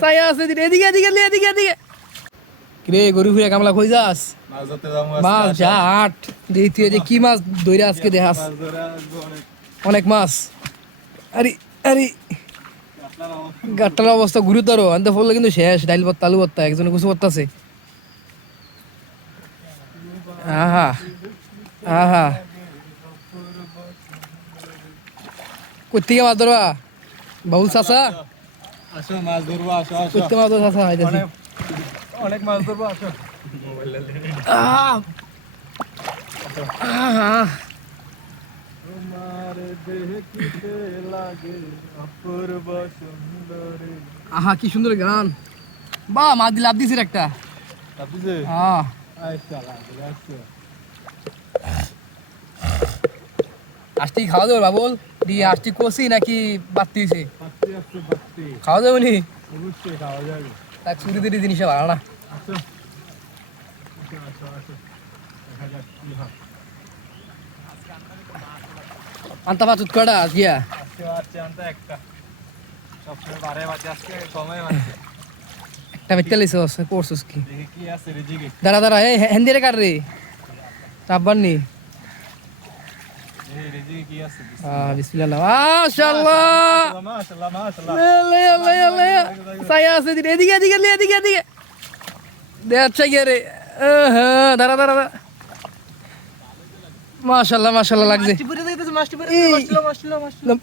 ছায়া আছে এদিকে এদিকে এদিকে এদিকে রে গরু ফুয়া কামলা কই যাস মাছ যা আট দেখি তুই যে কি মাছ ধরে আজকে দেখাস অনেক মাছ আরে আরে গাট্টার অবস্থা গুরুতর আনতে ফলে কিন্তু শেষ ডাইল ভর্তা আলু ভর্তা একজনে কিছু করতেছে আহা আহা কোথেকে মাছ ধরবা বাবুল চাচা আসো মাছ ধরবো আসো আসো কোথেকে মাছ ধরবা চাচা আইতাছি অনেক মাছ ধরবো আসো আহা আহা তোমার দেখিতে লাগে অপূর্ব সুন্দরী আহা কি সুন্দর গান বা মাছ দিলে লাভ দিছিস একটা তাপিছে হ্যাঁ আচ্ছা লাগছে আষ্টি খাওয়া যাবে বাবুল দিয়ে আষ্টি কষি নাকি বাত্তি হয়েছে বাত্তি আছে বাত্তি খাওয়া যাবে নি অবশ্যই খাওয়া যাবে তাই ছুটি দিতে জিনিস ভালো না আসো আসো আসো আসো দেখা যাক কি হয় আন্তা পাঁচ উৎকটা গিয়া আজকে বাচ্চা আনতে একটা সবসময় বারে বাচ্চা আজকে সময় মানছে একটা বেচতে লিস করছিস কি দেখি কি আছে রেজিকে দাঁড়া দাঁড়া এই হেন্দি রে কাট রে তাপবার নি এই রেজিকে কি আছে বিসমিল্লাহ মাশাআল্লাহ মাশাআল্লাহ মাশাআল্লাহ লে লে লে ছায়া আছে এদিকে এদিকে এদিকে এদিকে দেখছ কি রে হ্যাঁ দাঁড়া দাঁড়া মাশাআল্লাহ মাশাআল্লাহ লাগছে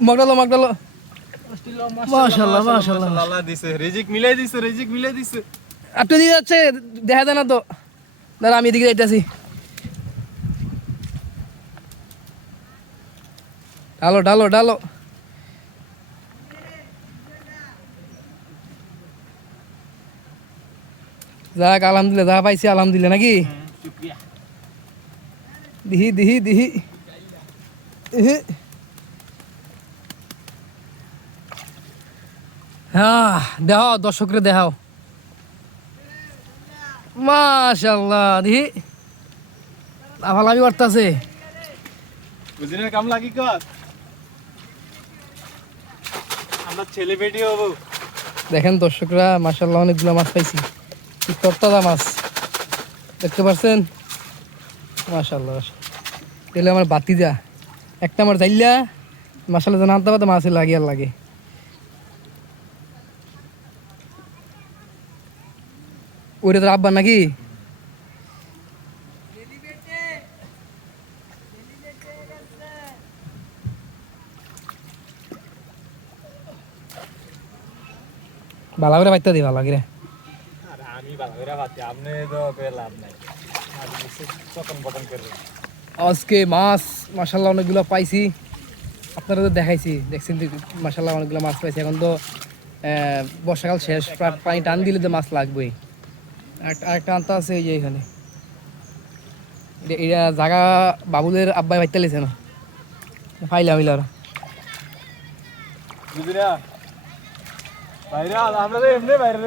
মগডালো মগডালো মাশাআল্লাহ মাশাআল্লাহ আল্লাহ দিছে রিজিক মিলাই দিছে আর তুই যাচ্ছে দেখা যায় না তো দাঁড়া আমি এদিকে যাইতাছি ডালো ডালো ডালো যাক আলহামদুলিল্লাহ যা পাইছি আলহামদুলিল্লাহ নাকি শুকরিয়া দিহি দিহি দিহি হ্যাঁ দেখাও দর্শকরে দেখাও মাশাআল্লাহ দিহি লাফালাফি করতেছে বুঝিনের কাম লাগি কর আমরা ছেলে বেটি হবো দেখেন দর্শকরা মাশাআল্লাহ অনেকগুলো মাছ পাইছি কি তরতাজা মাছ দেখতে পাচ্ছেন মাশাআল্লাহ তাহলে আমার বাতি যা একটা আমার যাইলা মাশাআল্লাহ জানা আনতে পারতে মাছে লাগে আর লাগে ওইটা তো আব্বা নাকি ভালো করে বাইতে দি ভালো করে আরে আমি ভালো করে বাতি আপনি তো কই লাভ নাই আর কিছু পতন পতন করে আজকে মাছ মাশাআল্লাহ অনেকগুলো পাইছি আপনারা তো দেখাইছি দেখছেন মাশাআল্লাহ অনেকগুলো মাছ পাইছি এখন তো বর্ষাকাল শেষ পানি টান দিলে তো মাছ লাগবেই আরেকটা আনতে আছে এই যে এখানে এটা জায়গা বাবুলের আব্বাই বাইতে লেছে না ফাইলা মিলার বুঝিরা বাইরে আমরা তো এমনি বাইরে